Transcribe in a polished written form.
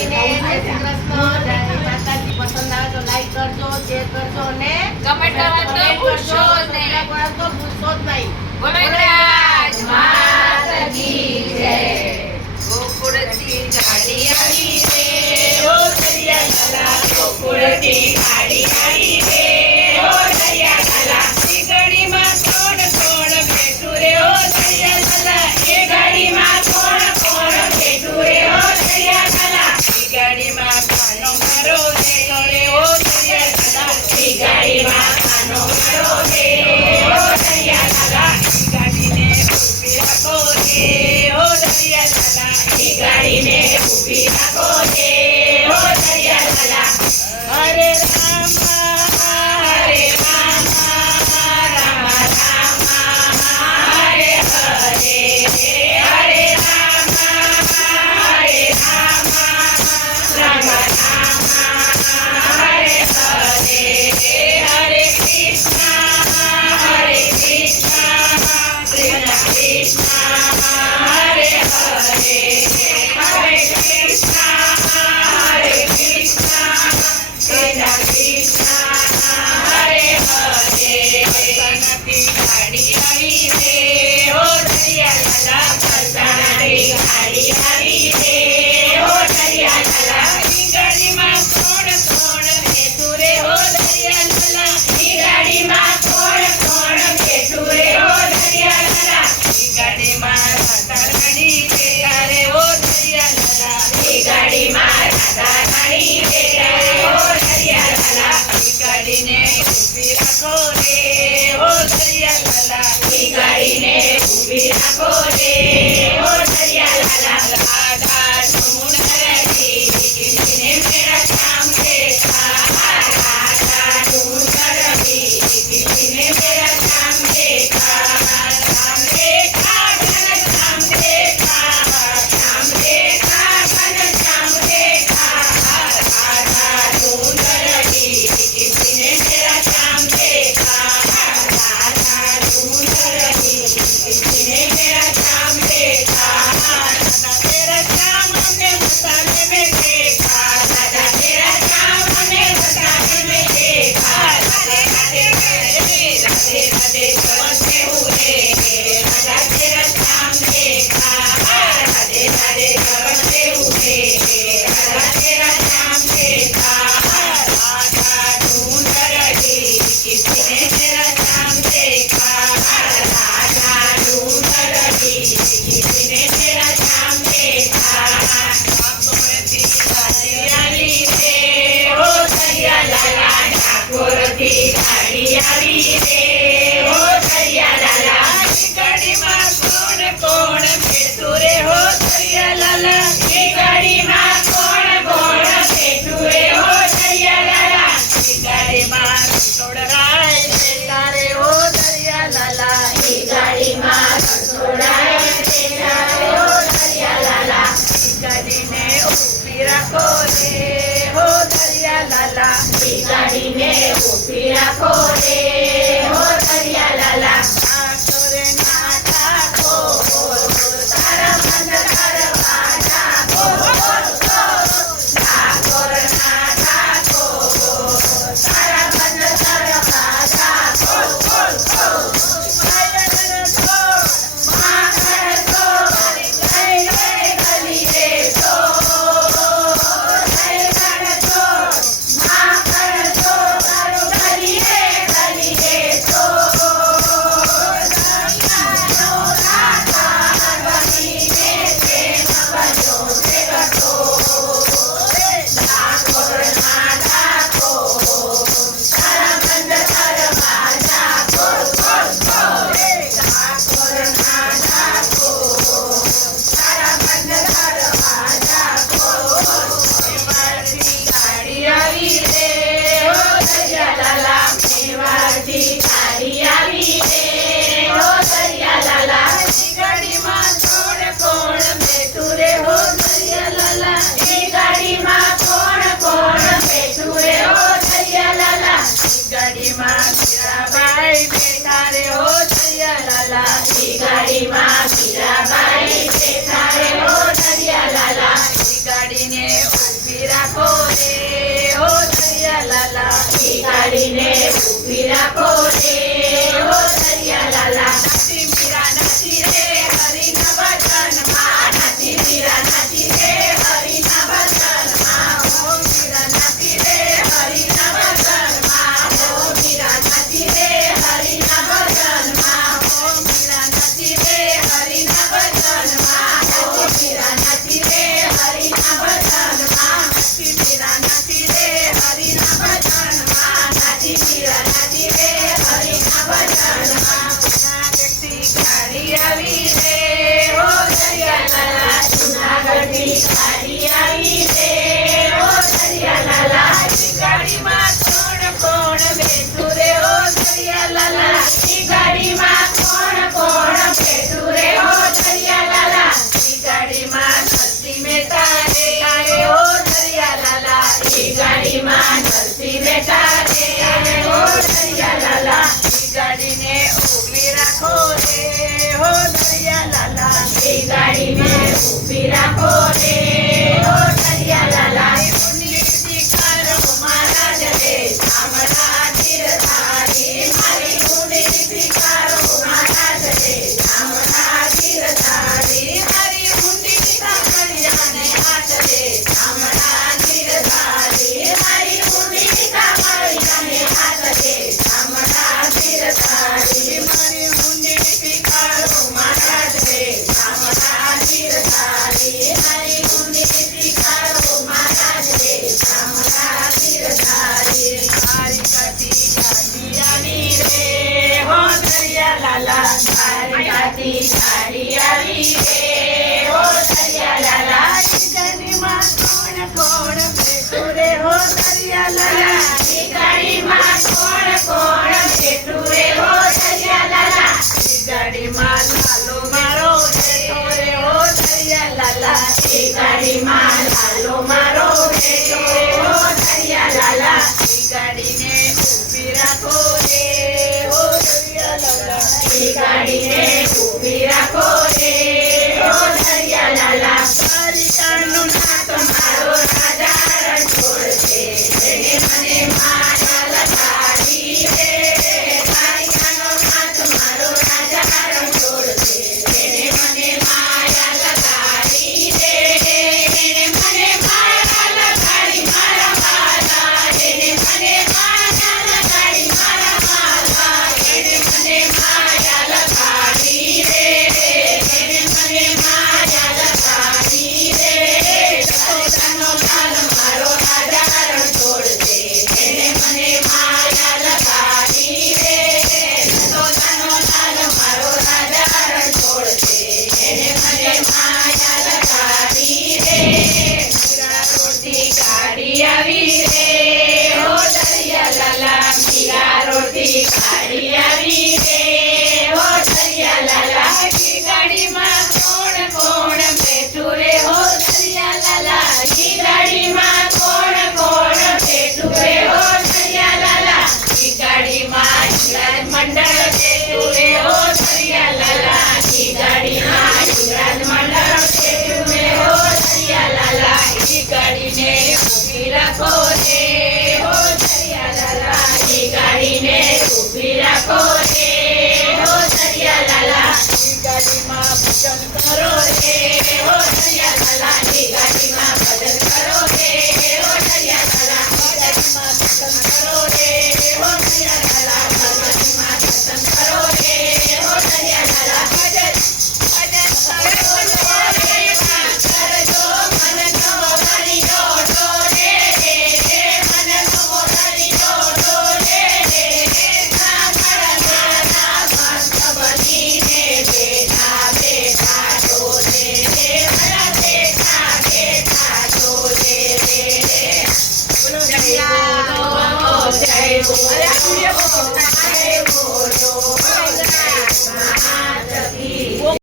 ને જય શ્રી કૃષ્ણ, જય માતાજી. પસંદ આવે તો લાઈક કરજો, શેર કરજો ને કમેન્ટ કરવાનું તો ભૂલશો જ નહીં. ભૂલશો જ નહીં. બોલો રાજ માતા કી જય. ગોકુળથી ગાડી આવી રે, ઓ દરિયા લાલા. ગોકુળથી ગાડી આવી રે, ઓ દરિયા લાલા. એ ગાડીમાં કોણ કોણ બેઠું રે, ઓ દરિયા લાલા. એ ગાડીમાં કોણ કોણ બેઠું રે, ઓ દરિયા લાલા. એ ગાડીમાં કાનો મારો બેઠો રે, ઓ દરિયા લાલા. એ ગાડીમાં કાનો મારો બેઠો, ઓ દરિયા લાલા. એ ગાડીને ઊભી રાખો રે, ઓ દરિયા લાલા. એ ગાડીને ઊભી રાખો રે, ઓ દરિયા લાલા. હરે રામ હરે રામ, રામ રામ હરે હરે, હરે રામ હરે રામ, રામ રામ હરે હરે. હરે કૃષ્ણ હરે કૃષ્ણ, કૃષ્ણ કૃષ્ણ હરે હરે. હરે કૃષ્ણ હરે કૃષ્ણ, કૃષ્ણ કૃષ્ણ હરે હરે. ફરસાણથી ગાડી આવી રે, ઓ દરિયા લાલા. ફરસાણથી ગાડી આવી રે, ઓ દરિયા લાલા. ઈ ગાડીમાં કોણ કોણ બેઠું રે, ઓ દરિયા લાલા. ઈ ગાડીમાં કોણ કોણ બેઠું રે, ઓ દરિયા લાલા. ઈ ગાડીમાં રાધા રાણી બેઠા રે, ઓ દરિયા લાલા. ઈ ગાડીમાં રાધા રાણી બેઠા રે, ઓ દરિયા લાલા. ઈ ગાડીને ઊભી રાખો રે, ઓ દરિયા લાલા. ઈ ગાડીને ઊભી રાખો રે, ઓ દરિયા લાલા. રાધા ઢૂંઢતી કિસીને મેરા કામ દેખા, રાધા ઢૂંઢતી કિસીને મેરા કામ દેખા. કામ દેખા ઘન શ્યામ દેખા, શ્યામ દેખા ઘન શ્યામ દેખા. राधा ढूंढती किसी ने मेरा श्याम देखा, राधा ढूंढती किसी ने मेरा श्याम देखा. राधा तेरा श्याम हमने मसाले में देखा, राधा तेरा श्याम हमने मसाले में देखा. राधे राधे राधे राधे करते हुए राधा तेरा श्याम देखा, राधे राधे करते हुए राधा तेरा श्याम देखा. राधा ढूंढ रही किसी ने तेरा श्याम देखा, राधा ढूंढ रही किसी ने तेरा श्याम देखा. ઠાકોરથી ગાડી આવી રે, ઓ દરિયા લાલા. ઠાકોરથી ગાડી આવી રે, ઓ દરિયા લાલા. ઈ ગાડીમાં કોણ કોણ બેઠું રે, ઓ દરિયા લાલા. ઈ ગાડીમાં કોણ કોણ બેઠું રે, ઓ દરિયા લાલા. ઈ ગાડીમાં રસોડરાય બેઠા રે, ઓ દરિયા લાલા. ઈ ગાડીમાં રસોડરાય બેઠા રે, ઓ દરિયા લાલા. ઈ ગાડીને ઊભી રાખો રે, ઓ દરિયા લાલા. ઈ ગાડીને ઊભી રાખો રે, ઓ દરિયા લાલા. ઠાકોરે ના ઠાકોર, તારા બંધ કરવા ઠાકોર. ઠાકોર ના ઠાકોર, તારા બંધ કરવા ઠાકોર. માખણ તો ગઈ ગઈ ગલી રે તો, માખણ તો તારું ગલી રે ગલી રે તો. ગાડી આવી રે, ઓ દરિયા લાલા. મેવાડથી ગાડી આવી રે, ઓ દરિયા લાલા. ઈ ગાડીમાં કોણ કોણ બેઠું રે, ઓ દરિયા લાલા. ઈ ગાડીમાં કોણ કોણ બેઠું રે, ઓ દરિયા લાલા. ઈ ગાડીમાં મીરાબાઈ બેઠા રે, ઓ દરિયા લાલા. ઈ ગાડીમાં મીરાબાઈ બેઠા રે, ઓ દરિયા લાલા. ઈ ગાડીને ઊભી રાખો રે હો દરિયા લાલા ગાડીને ઊભી રાખો રે હો દરિયા લાલા નાચી મીરા નાચી રે હરિના ભજનમાં નાચી મીરા નાચી રે હરિના ભજનમાં હો મીરા નાચી રે હરિના ભજનમાં હો મીરા નાચી રે હરિના ભજનમાં હો મીરા નાચી રે હરિના ભજનમાં હો મીરા નાચી રે હરિના ભજનમાં નાચી મીરા નાચી રે હરિના ભજનમાં નાચી મીરા નાચી રે હરિના ભજનમાં જુનાગઢથી ગાડી આવી રે હો દરિયા લાલા જુનાગઢથી ગાડી આવી રે હો દરિયા લાલા ઈ ગાડીમાં કોણ કોણ બેઠું રે હો દરિયા લાલા ઈ ગાડીમાં કોણ કોણ બેઠું રે હો દરિયા લાલા ઈ ગાડીમાં નરસિંહ મહેતા રે હો દરિયા લાલા ઈ ગાડીમાં નરસિંહ મહેતા રે હો દરિયા લાલા ઈ ગાડીને ઊભી રાખો રે હો દરિયા લાલા ઈ ગાડીને ઊભી રાખો રે હો દરિયા લાલા ઊંડી કારો મહારાજ રે સાંભળા ધીરધારી મારી ઊંડી કારો મહારાજ રે સાંભળા ધીરધારી મારી ઊંડી કામળિયાને હાથ રે સાંભળા ધીરધારી મારી ઊંડી કામળિયાને હાથ રે સાંભળા ધીરધારી મારી ઊંડી કારો મહારાજ રે સાંભળા ધીરધારી મારી ઊંડી કારો મહારાજ રે સાંભળા ધીરધારી મારી કાતી ગાડી આવી રે હો દરિયા લાલા મારી કાતી ગાડી આવી રે હો દરિયા લાલા ઈ ગાડીમાં કોણ કોણ બેઠું રે હો દરિયા લાલા ઈ ગાડીમાં કોણ કોણ બેઠું રે હો દરિયા લાલા ઈ ગાડીમાં લાલો મારો બેઠો રે હો દરિયા લાલા ઈ ગાડીમાં લાલો મારો બેઠો રે હો દરિયા લાલા ઈ ગાડીને ઊભી રાખો રે હો દરિયા લાલા ઈ ગાડીને ઊભી રાખો રે હો દરિયા લાલા પરિકાનું નાથ મારો રાજા રણછોડ છે જેને મને માયા લગાડી રે પરિકાનો નાથ મારો રાજા રણછોડ છે જેને મને માયા લગાડી રે જેને મને માયા લગાડી મારા માલા જેને મને માયા લગાડી મારા માલા જેને મને માયા લગાડી રે જેને મને માયા લગાડી રે સૌદાનો લાલ મારો રાજા રણછોડ છે જેને મને માયા લગાડી રે સૌદાનો લાલ મારો રાજા રણછોડ છે જેને મને માયા લગાડી રે મીરા રોડથી ગાડી આવી રે હો દરિયા લાલા મીરા રોડથી ગાડી આવી રે હો દરિયા લાલા ઈ ગાડીમાં કોણ કોણ બેઠું રે હો દરિયા લાલા ઈ ગાડીમાં કોણ કોણ બેઠું રે હો દરિયા લાલા ઈ ગાડીમાં યુવરાજ મંડળ બેઠું રે હો દરિયા લાલા ઈ ગાડીમાં યુવરાજ મંડળ બેઠું રે હો દરિયા લાલા ઈ ગાડીને ઊભી રાખો રે હો દરિયા લાલા ઈ ગાડીને ઊભી રાખો રે હો દરિયા લાલા ઈ ગાડીમાં ભજન કરો રે હો દરિયા લાલા ઈ ગાડીમાં ભજન કરો રે હો દરિયા લાલા ગાડીમાં ભજન કરો રે હો દરિયા લાલા ગાડીમાં ભજન કરો રે હો દરિયા લાલા ભજન ભજન કરો રે કરજો મન નો હરિયો ડોલે રે મન નો હરિયો ડોલે રે સાંભળ મારા મસ્ત બનીને બેઠા બેઠા ડોલે રે મારા બેઠા બેઠા ડોલે રે બોલો જય બોલો જય બોલો જય બોલો મહાદેવ કી